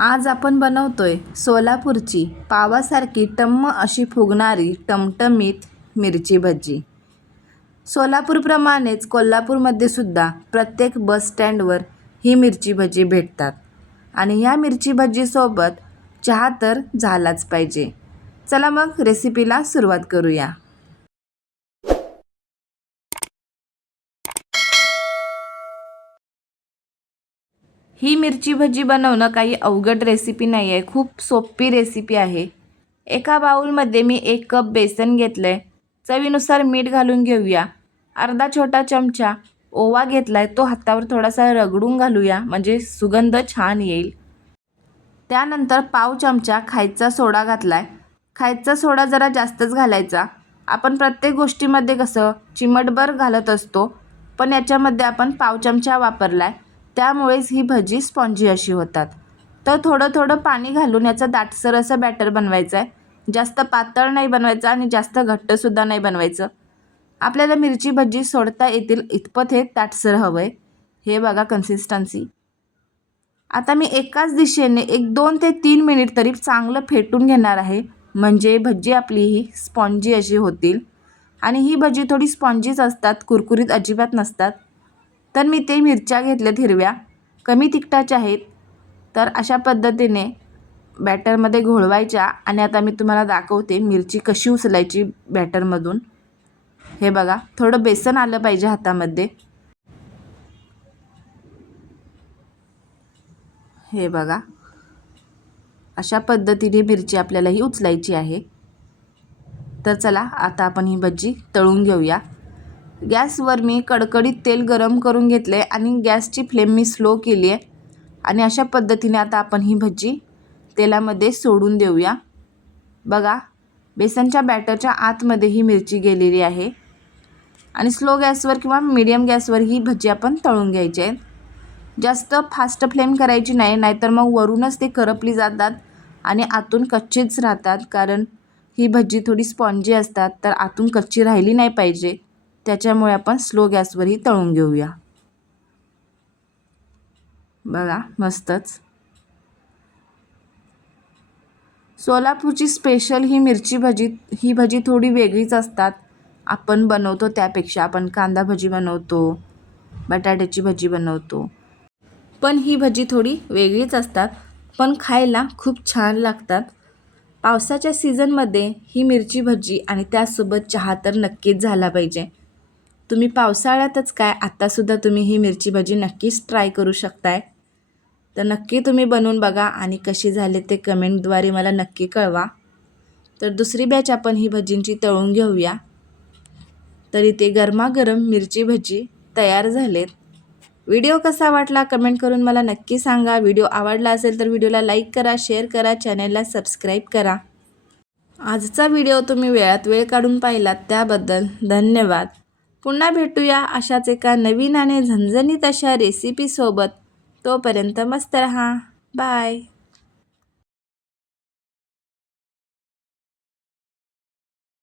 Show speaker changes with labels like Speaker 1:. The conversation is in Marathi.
Speaker 1: आज आपण बनवतोय सोलापूरची पावासारखी टम्म अशी फुगणारी टमटमीत मिरची भजी. सोलापूरप्रमाणेच कोल्हापूरमध्ये सुद्धा प्रत्येक बस स्टँडवर ही मिरची भजी भेटतात. आणि या मिरची भजीसोबत चहा तर झालाच पाहिजे. चला मग रेसिपीला सुरुवात करूया. ही मिरची भजी बनवणं काही अवघड रेसिपी नाही आहे खूप सोपी रेसिपी आहे. एका बाउलमध्ये मी एक कप बेसन घेतलं आहे चवीनुसार मीठ घालून घेऊया. अर्धा छोटा चमचा ओवा घेतला आहे तो हातावर थोडासा रगडून घालूया. म्हणजे सुगंध छान येईल. त्यानंतर पाव चमचा खायचा सोडा घातला आहे खायचा सोडा जरा जास्तच घालायचा. आपण प्रत्येक गोष्टीमध्ये कसं चिमटभर घालत असतो पण याच्यामध्ये आपण पाव चमचा वापरला आहे त्यामुळेच ही भजी स्पॉन्जी अशी होतात. तर थोडं थोडं पाणी घालून याचं दाटसर असं बॅटर बनवायचं आहे जास्त पातळ नाही बनवायचं आणि जास्त घट्टसुद्धा नाही बनवायचं. आपल्याला मिरची भजी सोडता येतील इतपत हे दाटसर हवं आहे हे बघा कन्सिस्टन्सी आता मी एकाच दिशेने एक दोन ते तीन मिनिट तरी चांगलं फेटून घेणार आहे. म्हणजे भजी आपली ही स्पॉन्जी अशी होतील. आणि ही भजी थोडी स्पॉन्जीच असतात कुरकुरीत अजिबात नसतात. तर मी ते मिरच्या घेतल्यात हिरव्या. कमी तिखटाच्या आहेत. तर अशा पद्धतीने बॅटरमध्ये घोळवायच्या आणि आता मी तुम्हाला दाखवते मिरची कशी उचलायची बॅटरमधून. हे बघा थोडं बेसन आलं पाहिजे हातामध्ये. हे बघा अशा पद्धतीने मिरची आपल्याला ही उचलायची आहे. तर चला आता आपण ही भजी तळून घेऊया. गॅसवर मी कडकडीत तेल गरम करून घेतले आहे आणि गॅसची फ्लेम मी स्लो केली आहे आणि अशा पद्धतीने आता आपण ही भजी तेलामध्ये सोडून देऊया. बघा बेसनच्या बॅटरच्या आतमध्ये ही मिरची गेलेली आहे. आणि स्लो गॅसवर किंवा मीडियम गॅसवर ही भजी आपण तळून घ्यायची आहे जास्त फास्ट फ्लेम करायची नाही नाहीतर मग वरूनच ते करपली जातात आणि आतून कच्चेच राहतात. कारण ही भजी थोडी स्पॉन्जी असतात तर आतून कच्ची राहिली नाही पाहिजे. त्याच्यामुळे आपण स्लो गॅसवरही तळून घेऊया. बघा मस्तच. सोलापूरची स्पेशल ही मिरची भजी ही भजी थोडी वेगळीच असतात. आपण बनवतो त्यापेक्षा. आपण कांदा भजी बनवतो बटाट्याची भजी बनवतो. पण ही भजी थोडी वेगळीच असतात पण खायला खूप छान लागतात. पावसाच्या सीझनमध्ये ही मिरची भजी आणि त्यासोबत चहा तर नक्कीच झाला पाहिजे. तुम्ही पावसाळ्यातच काय आत्तासुद्धा तुम्ही ही मिरची भजी नक्कीच ट्राय करू शकताय. तर नक्की तुम्ही बनवून बघा आणि कशी झाले ते कमेंटद्वारे मला नक्की कळवा. तर दुसरी बॅच आपण ही भजींची तळून घेऊया. तर इथे गरमागरम मिरची भजी तयार झालेत. व्हिडिओ कसा वाटला कमेंट करून मला नक्की सांगा. व्हिडिओ आवडला असेल तर व्हिडिओला लाईक करा शेअर करा चॅनलला सबस्क्राईब करा. आजचा व्हिडिओ तुम्ही वेळात वेळ काढून पाहिलात त्याबद्दल धन्यवाद. पुन्हा भेटूया अशाच एका नवीन आणि झणझणीत अशा रेसिपीसोबत तोपर्यंत मस्त रहा. बाय